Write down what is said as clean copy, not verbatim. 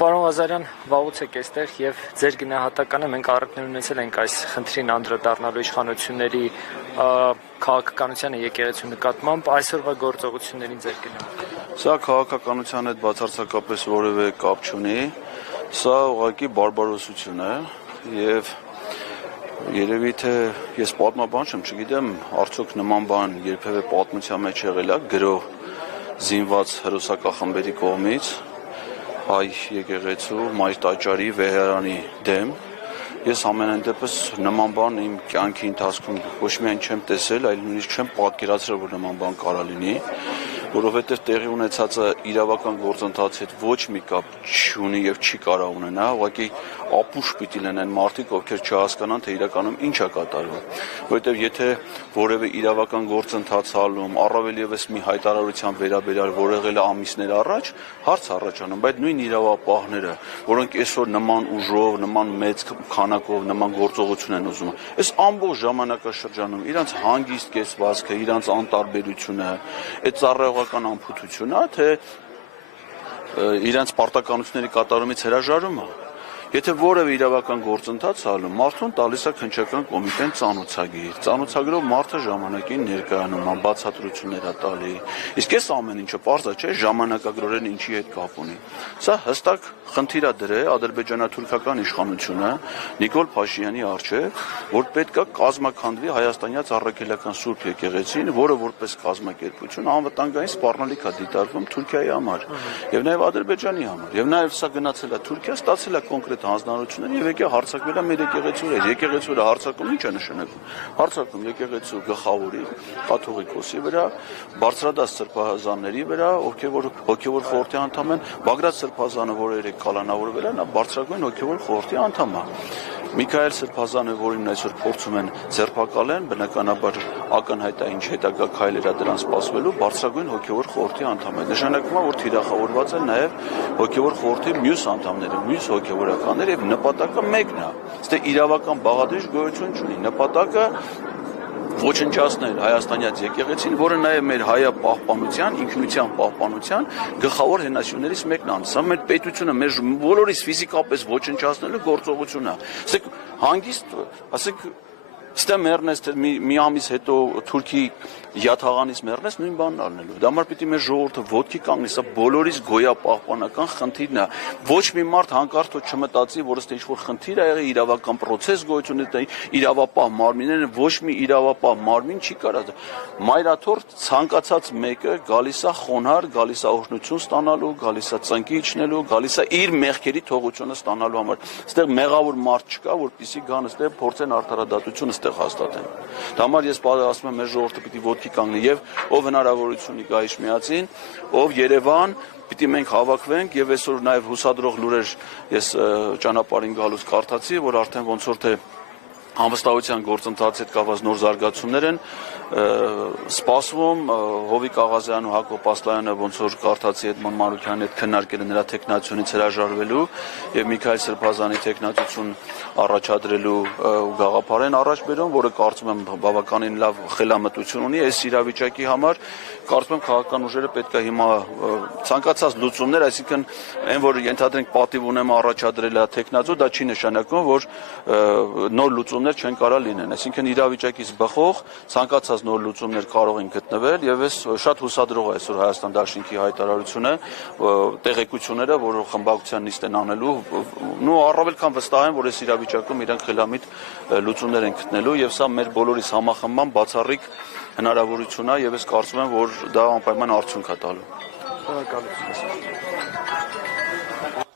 Պարոն Ղազարյան, վաղուց եք այստեղ եւ ձեր գնահատականը մենք առիթներ ունեցել ենք այս խնդրին անդրադառնալու իշխանությունների քաղաքականությանը եկեղեցու նկատմամբ այսօրվա գործողություններին ձեր գնահատականը։ Սա քաղաքականության հետ բացարձակապես որևէ կապ չունի, սա ուղղակի բարբարոսություն է եւ երևի թե ես պատմաբան չեմ, չգիտեմ, արդյոք նման բան երբևէ պատմության մեջ եղել է գրող զինված հերոսակախմբերի կողմից հայ եկեղեցու մայր տաճարի վեհարանի դեմ։ Ես ամենայն դեպս նման բան իմ կյանքի ընթացքում ոչ միայն չեմ տեսել, այլ նույնիսկ չեմ պատկերացրել, որ նման բան կարա լինի, որովհետև տեղի ունեցածը իրավական գործընթացի հետ ոչ մի կապ չունի եւ չի կարա ունենա, ուղղակի ապուշ պիտի լինեն մարդիկ, ովքեր չհասկանան, թե իրականում ինչ է կատարվում, որովհետև եթե որևէ իրավական գործընթաց ալում, առավել եւս մի հայտարարության վերաբերյալ, որ եղել է ամիսներ առաջ, հարց առաջանում, բայց նույն իրավապահները, որոնք այսօր նման ուժով, նման մեծ քանակով նման գործողություն են ուզում, այս ամբողջ ժամանակաշրջանում իրանց հանգիստ կեցվածքը, իրանց անտարբերությունը, այդ ծառայողական անփութությունը, թե իրանց պարտականությունների կատարումից հրաժարումը, եթե որևէ իրավական գործընթաց ալում, մարդուն տալիս է քննչական կոմիտեն ծանոթագիր, ծանոթագրով մարդը ժամանակին ներկայանում է, բացատրություններ է տալի, իսկ այս ամեն ինչը պարզ է, չէ, ժամանակագրորեն ինչի հետ կապ ունի։ Սա հստակ խնդիր է դրել ադրբեջանա-թուրքական իշխանությունը Նիկոլ Փաշինյանի առջև, որ պետք է կազմաքանդվի հայաստանյաց առաքելական Սուրբ եկեղեցին, որը որպես կազմակերպություն անվտանգային սպառնալիք է դիտարկվում Թուրքիայի համար եւ նաեւ Ադրբեջանի համար։ Եվ նաեւ սա գնացել է Թուրքիա, ստացել է կոնկրետ հանձնարարություններ եւ եկե հարձակվել է մեր եկեղեցու վրա։ Եկեղեցու վրա հարձակում ինչ է նշանակում։ Հարձակում եկեղեցու գլխավորի, կաթողիկոսի վրա, բարձրադաս սրբազանների վրա, ովքեր որ հոգեվոր խորհրդի անդամ են, Բագրատ Սրբազանը, որը կալանավորվել է, նա բարձրագույն հոգեվոր խորհրդի անդամ է։ Միքայել Սրբազանը, որին այսօր փորձում են ձերբակալեն, բնականաբար ակնհայտ է ինչ հետագա քայլեր է դրան սպասվելու, բարձրագույն հոգեվոր խորհրդի անդամ է։ Նշանակում է, որ թիրախավորված են նաև հոգեվոր խորհրդի մյուս անդամները, մյուս հոգեվորականները եւ նպատակը մեկն է։ Ստե իրավական բաղադրիչ գոյություն չունի։ Նպատակը ոչնչացնել հայաստանյաց եկեղեցին, որը նաև մեր հայապահպանության, ինքնության պահպանության գլխավոր հենասյուներից մեկն է։ Սա մեր պետությունը, մեր բոլորիս ֆիզիկապես ոչնչացնելու գործողությունն է։ Ասեք հանգիստ, ասեք ստե մեռնես, մի ամիս հետո Թուրքի յաթաղանից մեռնես, նույն բանն արնելու։ Դա համար պիտի մեր ժողովուրդը ոտքի կանգնի, սա բոլորիս գոյապահպանական խնդիրն է։ Ոչ մի մարդ հանկարծ չմտածի, որ ըստ ինչ-որ խնդիր ա եղել, իրավական process գոյություն ունի, իրավապահ մարմինները, ոչ մի իրավապահ մարմին չի կարող։ Մայրաթորթ ցանկացած մեկը գալիս է խոնարհ, գալիս է օրհնություն ստանալու, գալիս է ծնկի իջնելու, գալիս է իր մեղքերի թողությունը ստանալու համար։ Այստեղ մեղավոր մարդ չկա, որպեսզի գան այստեղ փորձեն արդարադատություն հաստատեն։ Դա համար ես ասում եմ, մեր ժողովուրդը պիտի ոտքի կանգնի եւ ով հնարավորություն ունի գա Իջմիածին, ով Երևան, պիտի մենք հավաքվենք եւ այսօր նաեւ հուսադրող լուրեր ես ճանապարհին գալուց կարդացի, որ արդեն ոնց որ թե անվստահության գործընթացի հետ կապված նոր զարգացումներ են սպասվում, Հովիկ Աղազյանը ու Հակոբ Ասլանյանը ոնց որ կարդացի Էդմոն Մանուկյանի հետ քննարկել են նրա տեխնացիոնից հրաժարվելու եւ Միքայել Սրբազանի տեխնացիություն առաջադրելու ու գաղափար են առաջ բերում, որը կարծում եմ բավականին լավ խելամտություն ունի այս իրավիճակի համար։ Կարծում եմ քաղաքական ուժերը պետք է հիմա ցանկացած լուծումներ, այսինքն այն որ ենթադրենք պատիվ ունեմ առաջադրել է տեխնացու, դա չի նշանակում, որ նոր լուծումներ չեն կարող լինեն, այսինքն իրավիճակից բխող ցանկացած նոր լուծումներ կարող են գտնվել եւ այս շատ հուսադրող է այսօր Հայաստան Դաշինքի հայտարարությունը, տեղեկությունները, որ խմբակցության նիստ են անելու, ու առավել քան վստահ եմ, որ այս իրավիճակում իրանք խելամիտ լուծումներ են գտնելու եւ սա մեր բոլորիս համախմբման բացառիկ հնարավորություն է եւ ես կարծում եմ, որ դա անպայման արդյունք է տալու։ Շնորհակալություն։